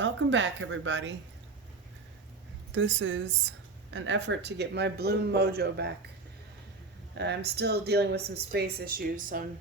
Welcome back, everybody. This is an effort to get my Bloom Mojo back. I'm still dealing with some space issues, so I'm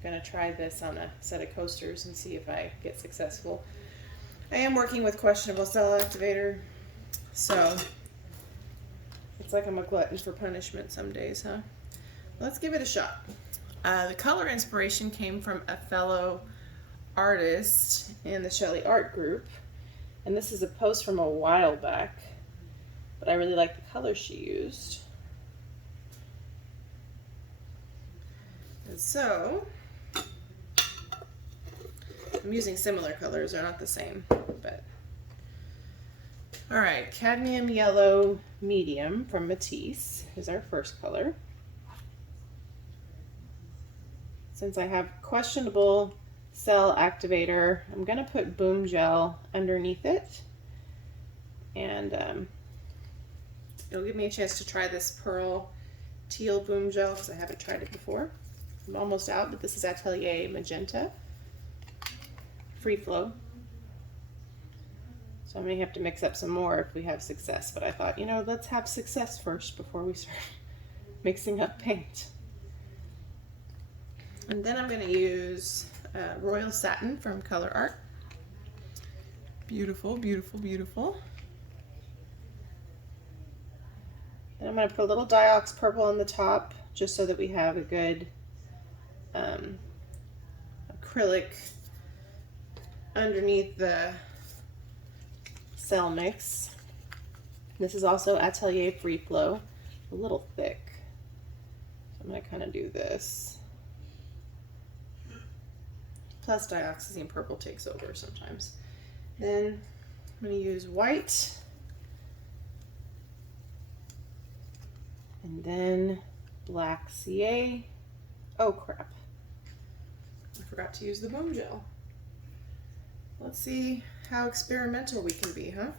going to try this on a set of coasters and see if I get successful. I am working with questionable cell activator, so it's like I'm a glutton for punishment some days, huh? Let's give it a shot. The color inspiration came from a fellow artist in the Shelley Art group, and this is a post from a while back, but I really like the color she used. And so I'm using similar colors, they're not the same, but all right. Cadmium Yellow Medium from Matisse is our first color. Since I have questionable cell activator, I'm going to put Boom Gel underneath it, and it'll give me a chance to try this Pearl Teal Boom Gel because I haven't tried it before. I'm almost out, but this is Atelier Magenta Free Flow, so I may have to mix up some more if we have success, but I thought, you know, let's have success first before we start mixing up paint. And then I'm going to use Royal Satin from Colourarte. Beautiful, beautiful, beautiful. And I'm going to put a little Diox purple on the top just so that we have a good acrylic underneath the cell mix. This is also Atelier Free Flow, a little thick. So I'm going to kind of do this. Plus Dioxazine purple takes over sometimes. Then I'm going to use white. And then black CA. Oh crap. I forgot to use the Boom Gel. Let's see how experimental we can be, huh?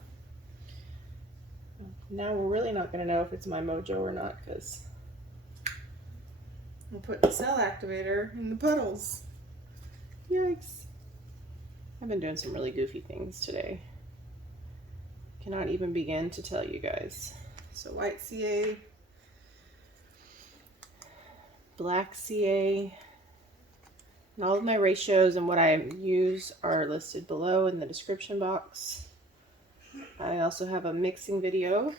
Now we're really not going to know if it's my Mojo or not because I'll put the cell activator in the puddles. Yikes. I've been doing some really goofy things today. Cannot even begin to tell you guys. So white CA, black CA, and all of my ratios and what I use are listed below in the description box. I also have a mixing video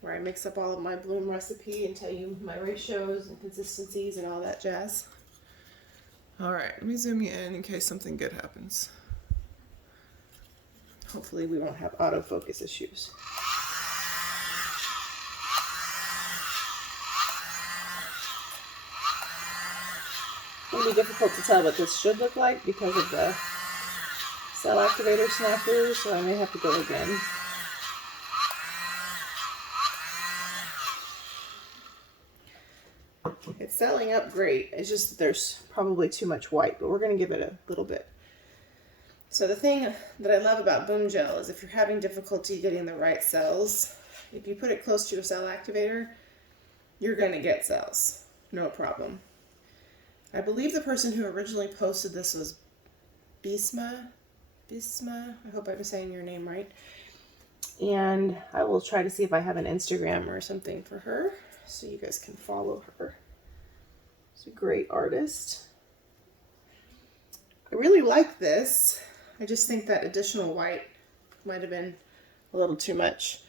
where I mix up all of my Bloom recipe and tell you my ratios and consistencies and all that jazz. All right, let me zoom you in case something good happens. Hopefully we won't have autofocus issues. It's going to be difficult to tell what this should look like because of the cell activator snafu, so I may have to go again. It's selling up great. It's just that there's probably too much white, but we're going to give it a little bit. So the thing that I love about Boom Gel is if you're having difficulty getting the right cells, if you put it close to a cell activator, you're going to get cells. No problem. I believe the person who originally posted this was Bisma. I hope I'm saying your name right. And I will try to see if I have an Instagram or something for her so you guys can follow her. She's a great artist. I really like this. I just think that additional white might have been a little too much.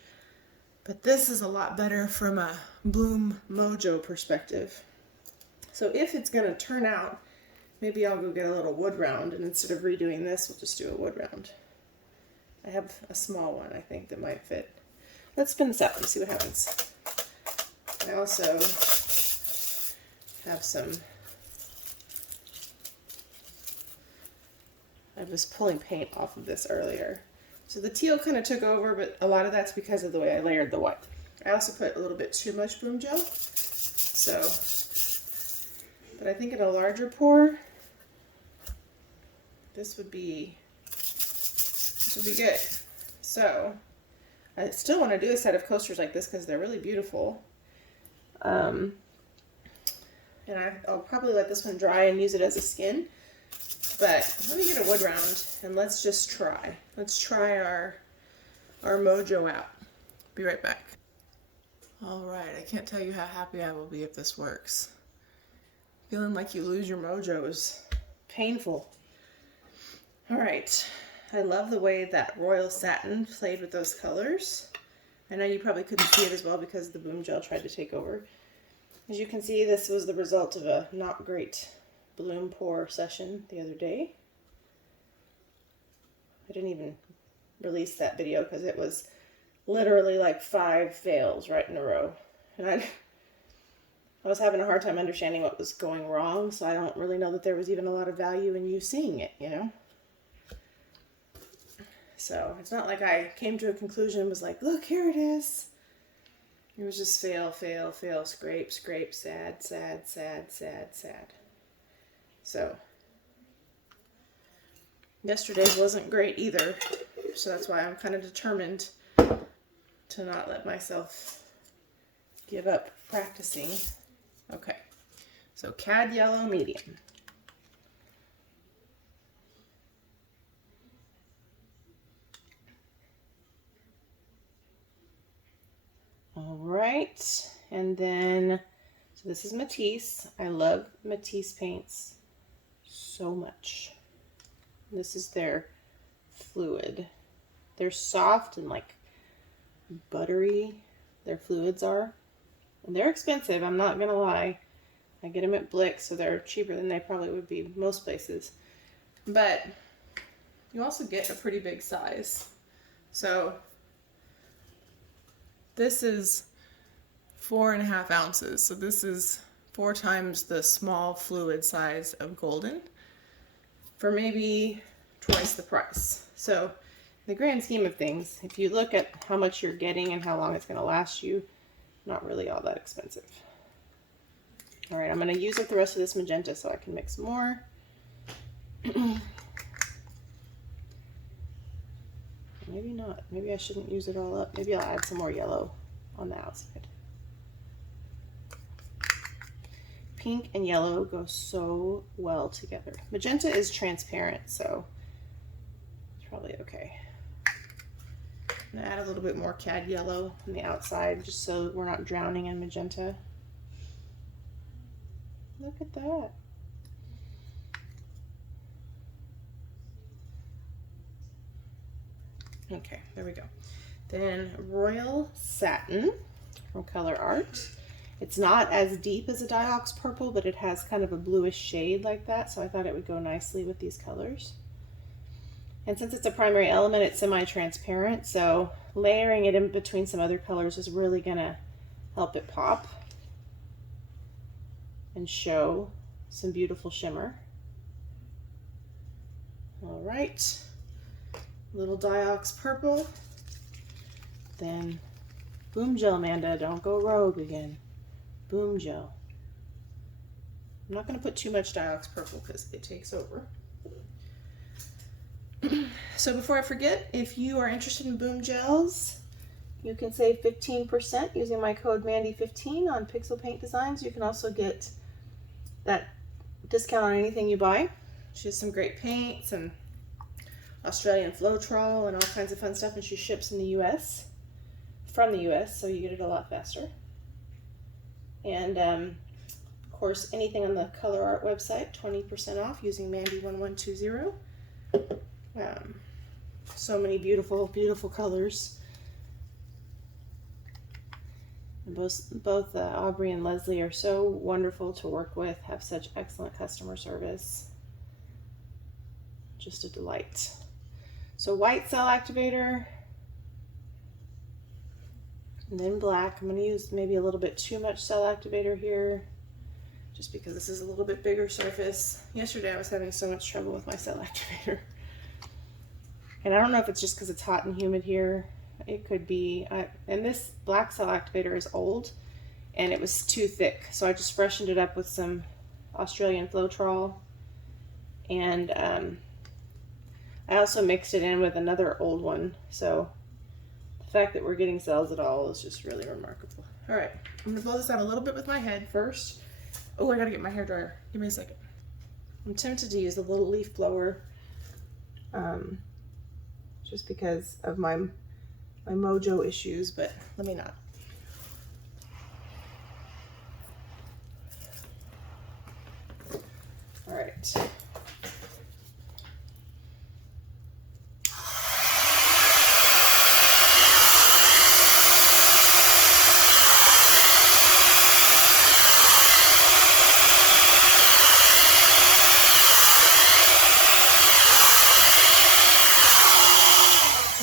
But this is a lot better from a Bloom Mojo perspective. So if it's going to turn out, maybe I'll go get a little wood round, and instead of redoing this, we'll just do a wood round. I have a small one, I think, that might fit. Let's spin this out and see what happens. I also have some, I was pulling paint off of this earlier. So the teal kind of took over, but a lot of that's because of the way I layered the white. I also put a little bit too much Boom Gel. So, but I think in a larger pour, this would be good. So I still want to do a set of coasters like this because they're really beautiful. And I'll probably let this one dry and use it as a skin. But let me get a wood round and let's just try. Let's try our Mojo out. Be right back. All right, I can't tell you how happy I will be if this works. Feeling like you lose your mojo is painful. All right, I love the way that royal satin played with those colors. I know you probably couldn't see it as well because the boom gel tried to take over. As you can see, this was the result of a not great bloom pour session the other day. I didn't even release that video because it was literally like 5 fails right in a row. And I was having a hard time understanding what was going wrong, so I don't really know that there was even a lot of value in you seeing it, you know? So it's not like I came to a conclusion and was like, look, here it is. It was just fail, fail, fail, scrape, scrape, sad, sad, sad, sad, sad. So yesterday's wasn't great either, so that's why I'm kind of determined to not let myself give up practicing. Okay, so Cad Yellow Medium. All right, and then, so this is Matisse. I love Matisse paints so much. This is their fluid. They're soft and like buttery, their fluids are. And they're expensive, I'm not gonna lie. I get them at Blick, so they're cheaper than they probably would be most places. But you also get a pretty big size. So this is 4.5 ounces. So this is 4 times the small fluid size of Golden for maybe twice the price. So in the grand scheme of things, if you look at how much you're getting and how long it's gonna last you, not really all that expensive. All right, I'm gonna use up the rest of this magenta so I can mix more. Maybe not. Maybe I shouldn't use it all up. Maybe I'll add some more yellow on the outside. Pink and yellow go so well together. Magenta is transparent, so it's probably okay. I'm gonna add a little bit more Cad Yellow on the outside just so we're not drowning in magenta. Look at that. Okay, there we go. Then Royal Satin from Colourarte. It's not as deep as a Diox Purple, but it has kind of a bluish shade like that, so I thought it would go nicely with these colors. And since it's a primary element, it's semi-transparent, so layering it in between some other colors is really gonna help it pop and show some beautiful shimmer. All right, little Diox Purple. Then Boom Gel, Amanda, don't go rogue again. Boom Gel. I'm not gonna put too much Diox Purple because it takes over. So before I forget, if you are interested in Boom Gels, you can save 15% using my code Mandy15 on Pixel Paint Designs. You can also get that discount on anything you buy. She has some great paints and Australian Floetrol and all kinds of fun stuff, and she ships in the US, from the US, so you get it a lot faster. And of course, anything on the Colourarte website, 20% off using Mandy1120. So many beautiful, beautiful colors. And both Aubrey and Leslie are so wonderful to work with, have such excellent customer service. Just a delight. So white cell activator, and then black. I'm going to use maybe a little bit too much cell activator here, just because this is a little bit bigger surface. Yesterday I was having so much trouble with my cell activator. And I don't know if it's just because it's hot and humid here. It could be. And this black cell activator is old, and it was too thick. So I just freshened it up with some Australian Floetrol. And I also mixed it in with another old one. So the fact that we're getting cells at all is just really remarkable. All right, I'm gonna blow this out a little bit with my head first. Oh, I gotta get my hair dryer. Give me a second. I'm tempted to use the little leaf blower just because of my Mojo issues, but let me not. All right.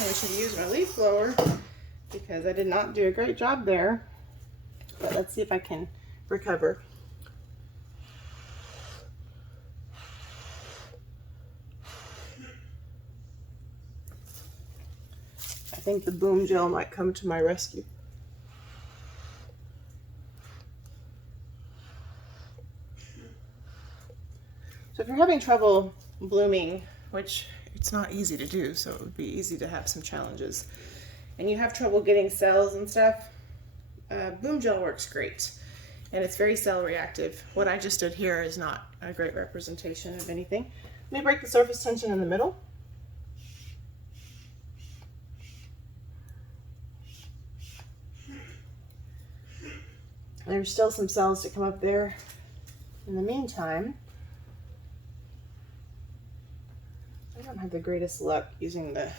I should use my leaf blower because I did not do a great job there, but let's see if I can recover. I think the boom gel might come to my rescue. So if you're having trouble blooming, which it's not easy to do, so it would be easy to have some challenges, and you have trouble getting cells and stuff, boom gel works great. And it's very cell reactive. What I just did here is not a great representation of anything. Let me break the surface tension in the middle. There's still some cells to come up there. In the meantime, I don't have the greatest luck using the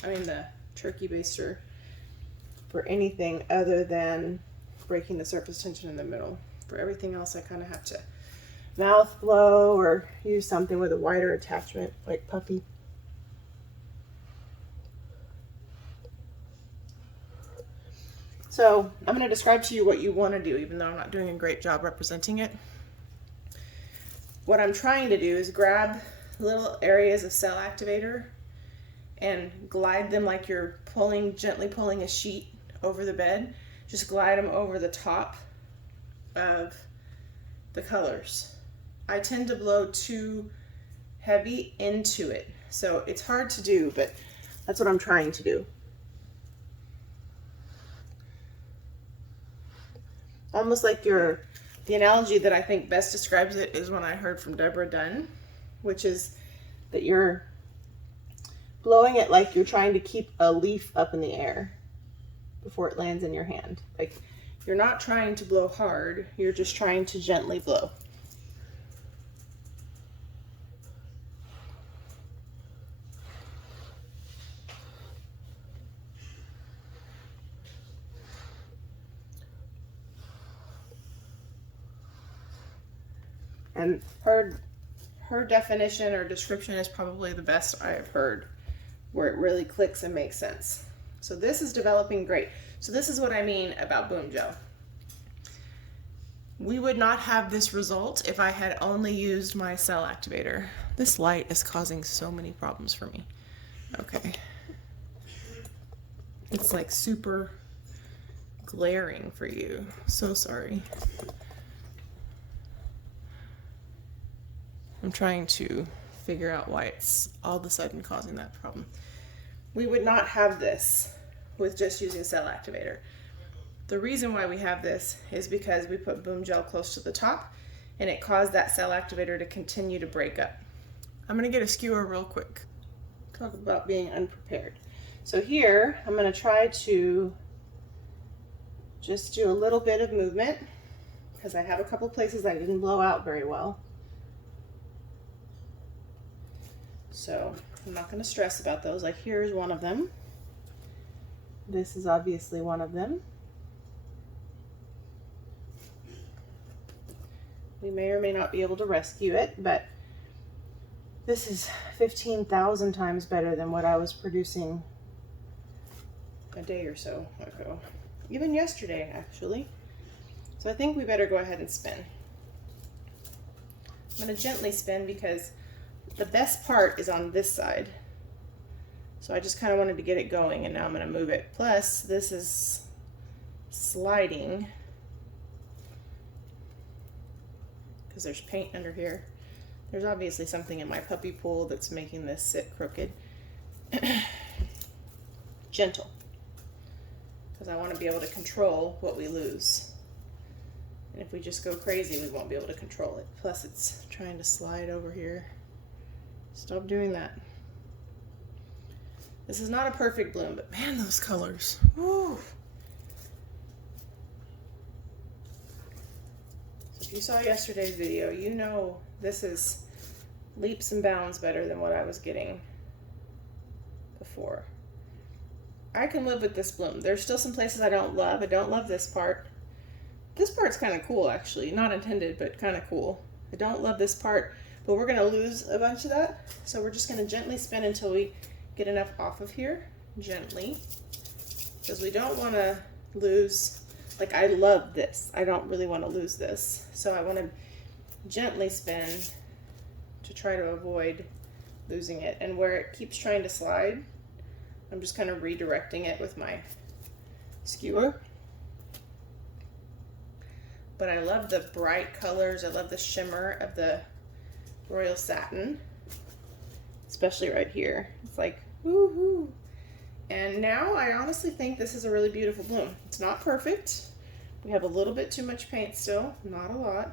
the turkey baster for anything other than breaking the surface tension in the middle. For everything else, I kind of have to mouth blow or use something with a wider attachment like puffy. So I'm going to describe to you what you want to do, even though I'm not doing a great job representing it. What I'm trying to do is grab little areas of cell activator and glide them like you're gently pulling a sheet over the bed. Just glide them over the top of the colors. I tend to blow too heavy into it, so it's hard to do, but that's what I'm trying to do. Almost like the analogy that I think best describes it is one I heard from Deborah Dunn, which is that you're blowing it like you're trying to keep a leaf up in the air before it lands in your hand. Like, you're not trying to blow hard, you're just trying to gently blow. And her definition or description is probably the best I have heard, where it really clicks and makes sense. So this is developing great. So this is what I mean about boom gel. We would not have this result if I had only used my cell activator. This light is causing so many problems for me. Okay. It's like super glaring for you. So sorry. I'm trying to figure out why it's all of a sudden causing that problem. We would not have this with just using cell activator. The reason why we have this is because we put boom gel close to the top and it caused that cell activator to continue to break up. I'm gonna get a skewer real quick. Talk about being unprepared. So here, I'm gonna try to just do a little bit of movement because I have a couple places I didn't blow out very well. So I'm not going to stress about those. Like, here's one of them. This is obviously one of them. We may or may not be able to rescue it, but this is 15,000 times better than what I was producing a day or so ago. Even yesterday, actually. So I think we better go ahead and spin. I'm going to gently spin because the best part is on this side. So I just kind of wanted to get it going, and now I'm going to move it. Plus, this is sliding because there's paint under here. There's obviously something in my puppy pool that's making this sit crooked. Gentle, because I want to be able to control what we lose. And if we just go crazy, we won't be able to control it. Plus it's trying to slide over here. Stop doing that. This is not a perfect bloom, but man, those colors. Woo! So if you saw yesterday's video, you know this is leaps and bounds better than what I was getting before. I can live with this bloom. There's still some places I don't love. I don't love this part. This part's kind of cool, actually. Not intended, but kind of cool. I don't love this part, but we're going to lose a bunch of that. So we're just going to gently spin until we get enough off of here. Gently. Because we don't want to lose, like I love this. I don't really want to lose this. So I want to gently spin to try to avoid losing it. And where it keeps trying to slide, I'm just kind of redirecting it with my skewer. But I love the bright colors. I love the shimmer of the Royal Satin, especially right here. It's like, woohoo. And now I honestly think this is a really beautiful bloom. It's not perfect. We have a little bit too much paint still, not a lot.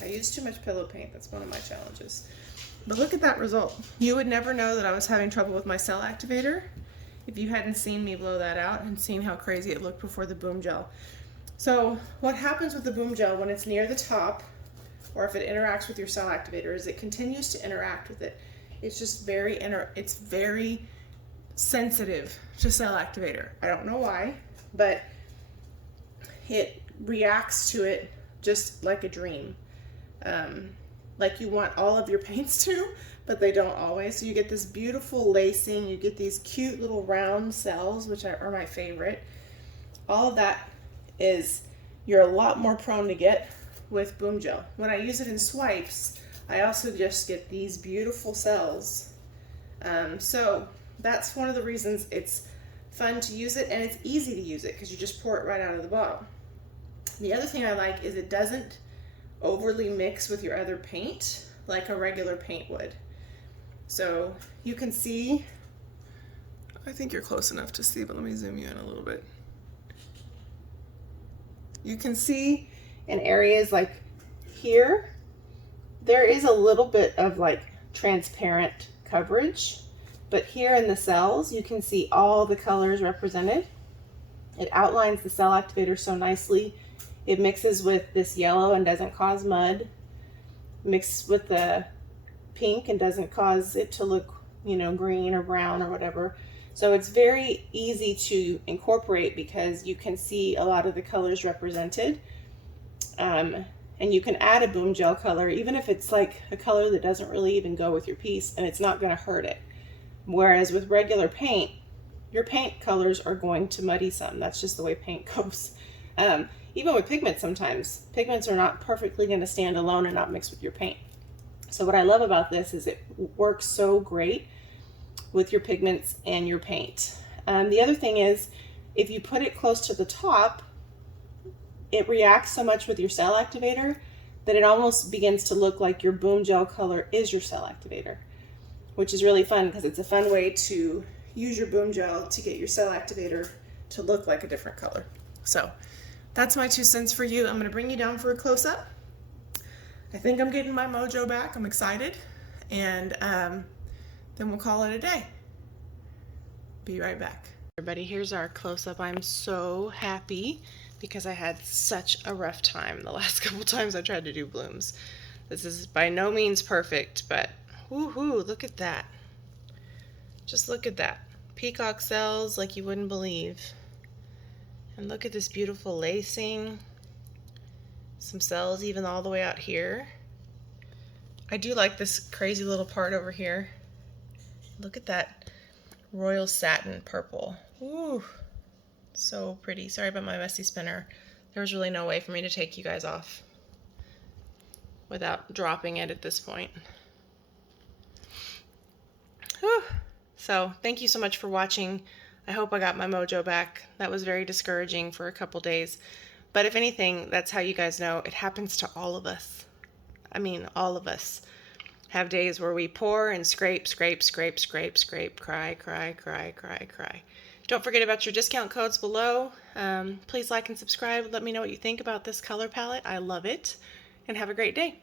I use too much pillow paint. That's one of my challenges. But look at that result. You would never know that I was having trouble with my cell activator if you hadn't seen me blow that out and seen how crazy it looked before the boom gel. So what happens with the boom gel when it's near the top, or if it interacts with your cell activator, is it continues to interact with it. It's just it's very sensitive to cell activator. I don't know why, but it reacts to it just like a dream. Like you want all of your paints to, but they don't always. So you get this beautiful lacing, you get these cute little round cells, which are my favorite. All of that is, you're a lot more prone to get with boom gel. When I use it in swipes, I also just get these beautiful cells. So that's one of the reasons it's fun to use it, and it's easy to use it because you just pour it right out of the bottle. The other thing I like is it doesn't overly mix with your other paint like a regular paint would. So you can see, I think you're close enough to see, but let me zoom you in a little bit. You can see in areas like here, there is a little bit of like transparent coverage, but here in the cells, you can see all the colors represented. It outlines the cell activator so nicely. It mixes with this yellow and doesn't cause mud. Mixes with the pink and doesn't cause it to look, you know, green or brown or whatever. So it's very easy to incorporate because you can see a lot of the colors represented. And you can add a boom gel color, even if it's like a color that doesn't really even go with your piece, and it's not going to hurt it. Whereas with regular paint, your paint colors are going to muddy some. That's just the way paint goes. Even with pigments, sometimes pigments are not perfectly going to stand alone and not mix with your paint. So what I love about this is it works so great with your pigments and your paint. The other thing is, if you put it close to the top, it reacts so much with your cell activator that it almost begins to look like your boom gel color is your cell activator, which is really fun because it's a fun way to use your boom gel to get your cell activator to look like a different color. So that's my 2 cents for you. I'm going to bring you down for a close-up. I think I'm getting my mojo back. I'm excited. And then we'll call it a day. Be right back. Everybody, here's our close-up. I'm so happy because I had such a rough time the last couple times I tried to do blooms. This is by no means perfect, but woohoo, look at that. Just look at that. Peacock cells like you wouldn't believe. And look at this beautiful lacing. Some cells even all the way out here. I do like this crazy little part over here. Look at that Royal Satin purple. Ooh, so pretty. Sorry about my messy spinner. There was really no way for me to take you guys off without dropping it at this point. Whew. So thank you so much for watching. I hope I got my mojo back. That was very discouraging for a couple days. But if anything, that's how you guys know it happens to all of us. I mean, all of us have days where we pour and scrape, scrape, scrape, scrape, scrape, cry, cry, cry, cry, cry. Don't forget about your discount codes below. Please like and subscribe. Let me know what you think about this color palette. I love it. And have a great day.